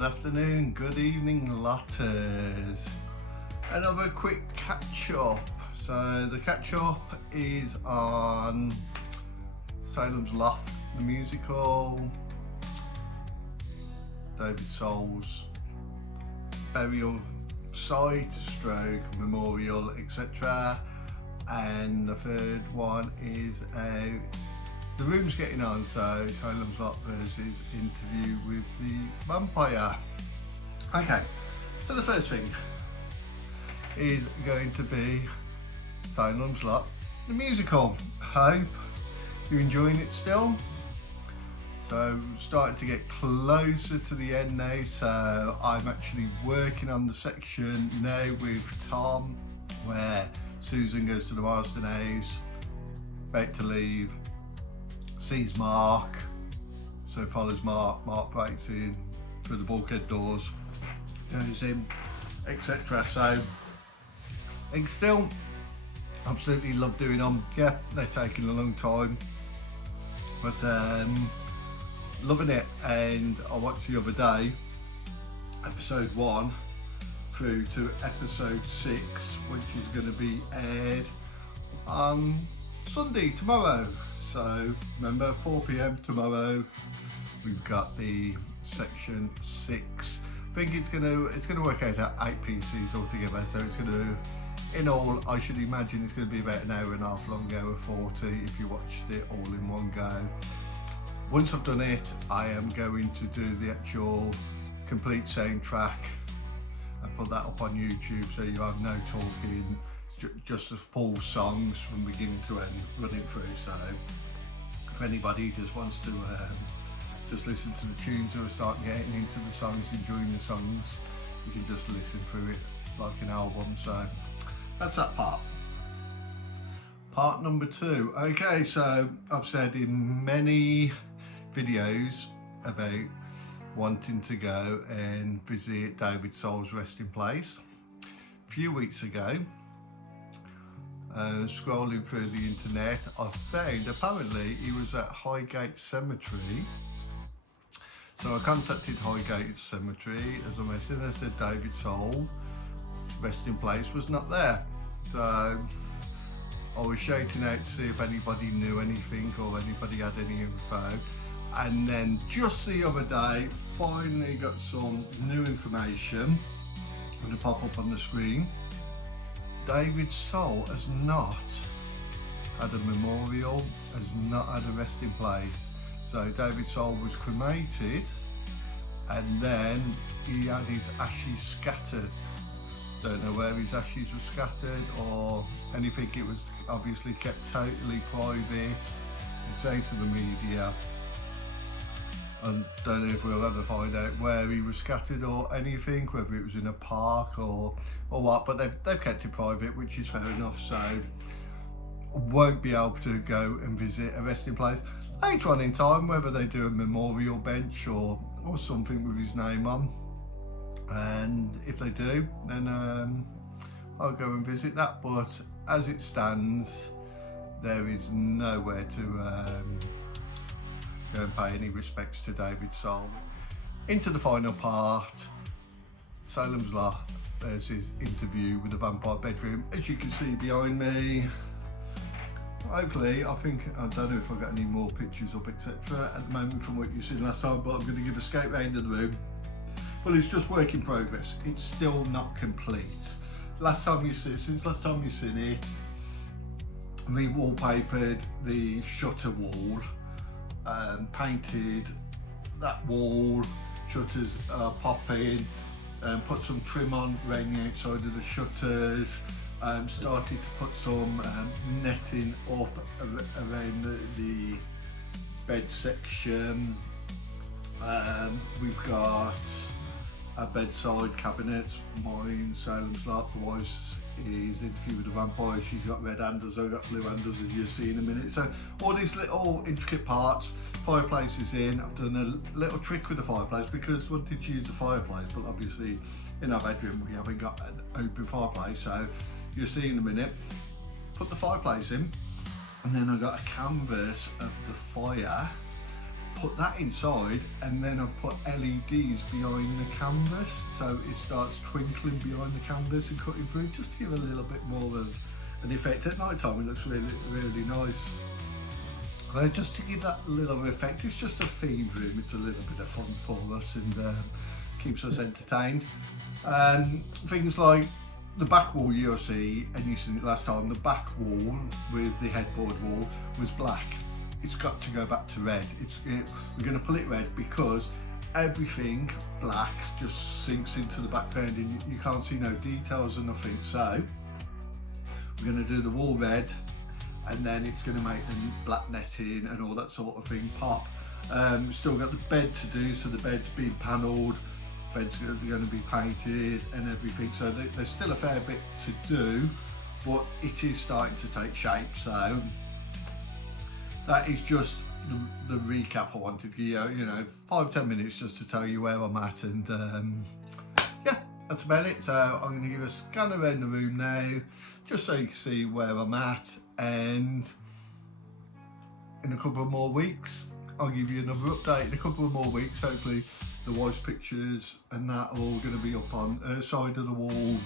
Good afternoon, good evening, lotters. Another quick catch up. So the catch up is on Salems Loft, the musical, David Soul's burial site, stroke, memorial, etc. And the third one is the room's getting on, so Salems Lot versus interview with the vampire. Okay, so the first thing is going to be Salems Lot, the musical. Hope you're enjoying it still. So starting to get closer to the end now, so I'm actually working on the section now with Tom where Susan goes to the Marston house, about to leave, sees Mark, so follows Mark breaks in through the bulkhead doors, goes in, etc. So and still absolutely love doing them. Yeah, they're taking a long time, but loving it. And I watched the other day episode 1 through to episode 6, which is going to be aired on Sunday, tomorrow. So remember, 4 PM tomorrow we've got the section 6. I think it's gonna work out at 8 PCs altogether, so it's gonna, in all, I should imagine it's gonna be about an hour and a half long, hour 40 if you watched it all in one go. Once I've done it, I am going to do the actual complete soundtrack and put that up on YouTube, so you have no talking, just the full songs from beginning to end running through. So if anybody just wants to just listen to the tunes or start getting into the songs, enjoying the songs, you can just listen through it like an album. So that's that part. Part number 2. Okay, so I've said in many videos about wanting to go and visit David Soul's resting place. A few weeks ago, scrolling through the internet, I found apparently he was at Highgate Cemetery. So I contacted Highgate Cemetery as a message, and I said David Soul resting place was not there. So I was shouting out to see if anybody knew anything or anybody had any info. And then just the other day, finally got some new information. I'm going to pop up on the screen. David Soul has not had a memorial, has not had a resting place. So David Soul was cremated and then he had his ashes scattered. Don't know where his ashes were scattered or anything. It was obviously kept totally private. It's out to the media. And don't know if we'll ever find out where he was scattered or anything, whether it was in a park or what, but they've kept it private, which is fair enough. So won't be able to go and visit a resting place later on in time, whether they do a memorial bench or something with his name on. And if they do, then I'll go and visit that. But as it stands, there is nowhere to go and pay any respects to David Soul. Into the final part, Salems Lot versus interview with the vampire bedroom. As you can see behind me, hopefully, I don't know if I've got any more pictures up, etc. at the moment from what you've seen last time, but I'm going to give a skate round of the room. Well, it's just work in progress. It's still not complete. Since last time you've seen it, re-wallpapered the shutter wall, painted that wall, shutters popping, put some trim on around the outside of the shutters, started to put some netting up around the bed section. We've got a bedside cabinet, mine, Salems Lot, the wife's is interview with the vampire. She's got red handles, I've got blue handles, as you'll see in a minute. So all these little intricate parts. Fireplace is in. I've done a little trick with the fireplace because I wanted to use the fireplace, but obviously in our bedroom we haven't got an open fireplace, so you'll see in a minute. Put the fireplace in, and then I got a canvas of the fire put that inside, and then I've put LEDs behind the canvas, so it starts twinkling behind the canvas and cutting through, just to give a little bit more of an effect. At night time it looks really nice. So just to give that little effect, it's just a themed room, it's a little bit of fun for us, and keeps us entertained. Things like the back wall you'll see, and you seen it last time, the back wall with the headboard wall was black. It's got to go back to red. We're going to pull it red because everything black just sinks into the background and you can't see no details or nothing. So we're going to do the wall red, and then it's going to make the black netting and all that sort of thing pop. We've still got the bed to do, so the bed's been panelled, bed's going to be painted and everything, so there's still a fair bit to do, but it is starting to take shape. So that is just the recap I wanted to give you, 5-10 minutes just to tell you where I'm at, and yeah, that's about it. So I'm going to give a scan around the room now, just so you can see where I'm at, and in a couple of more weeks I'll give you another update. In a couple of more weeks, hopefully the wife's pictures and that are all going to be up on her side of the wall,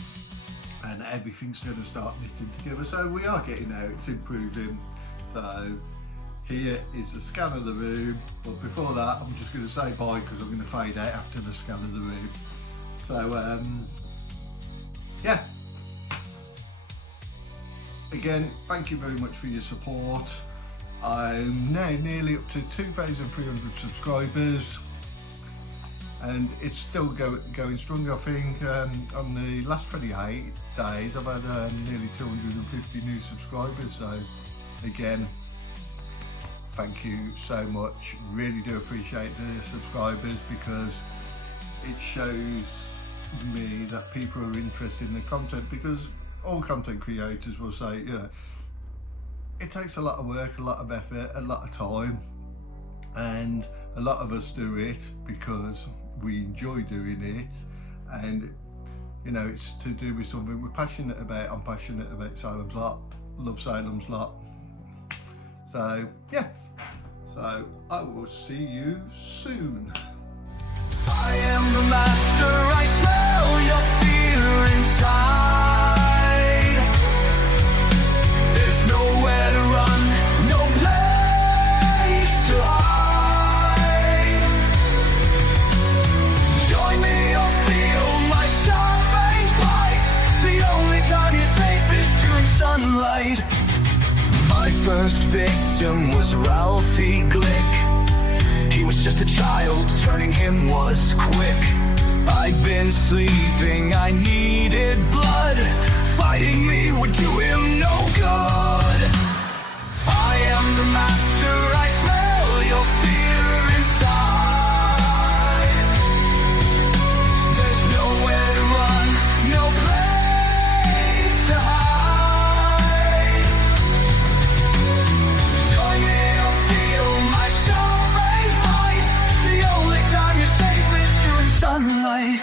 and everything's going to start knitting together. So we are getting there, it's improving. So here is the scan of the room, but before that I'm just going to say bye because I'm going to fade out after the scan of the room. So yeah, again, thank you very much for your support. I'm now nearly up to 2,300 subscribers, and it's still going strong. I think on the last 28 days I've had nearly 250 new subscribers. So again, thank you so much. Really do appreciate the subscribers, because it shows me that people are interested in the content, because all content creators will say, it takes a lot of work, a lot of effort, a lot of time, and a lot of us do it because we enjoy doing it, and it's to do with something we're passionate about. I'm passionate about Salems lot, love Salems lot. So yeah, so I will see you soon. I am the master, I smell your fear inside. There's nowhere to run, no place to hide. Join me or feel my sharp-fanged bite. The only time you're safe is during sunlight. My first victim was Ralphie Glick. He was just a child, turning him was quick. I'd been sleeping, I needed blood. Fighting me would do him no good. I am the master, I smell your fear inside. There's nowhere to run, no place to hide. Join me or feel my sharp-fanged bite. The only time you're safe is during sunlight.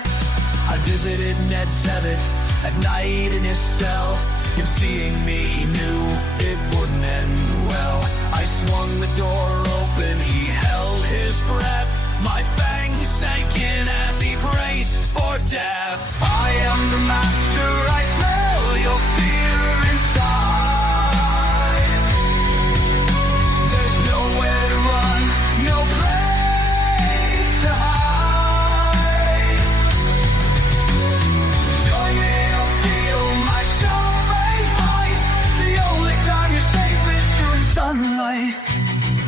I visited Ned Tebbit at night in his cell, and seeing me he knew it wouldn't end well. I swung the door open, he held his breath. My fangs sank in as he braced for death. I am the master, I smell your fear inside. There's nowhere to run, no place to hide. Join me or feel my sharp-fanged bite. The only time you're safe is during sunlight.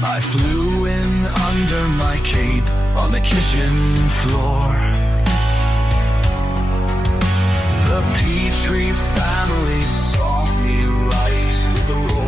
I flew in under my cape on the kitchen floor. The Petrie family saw me rise with the roar.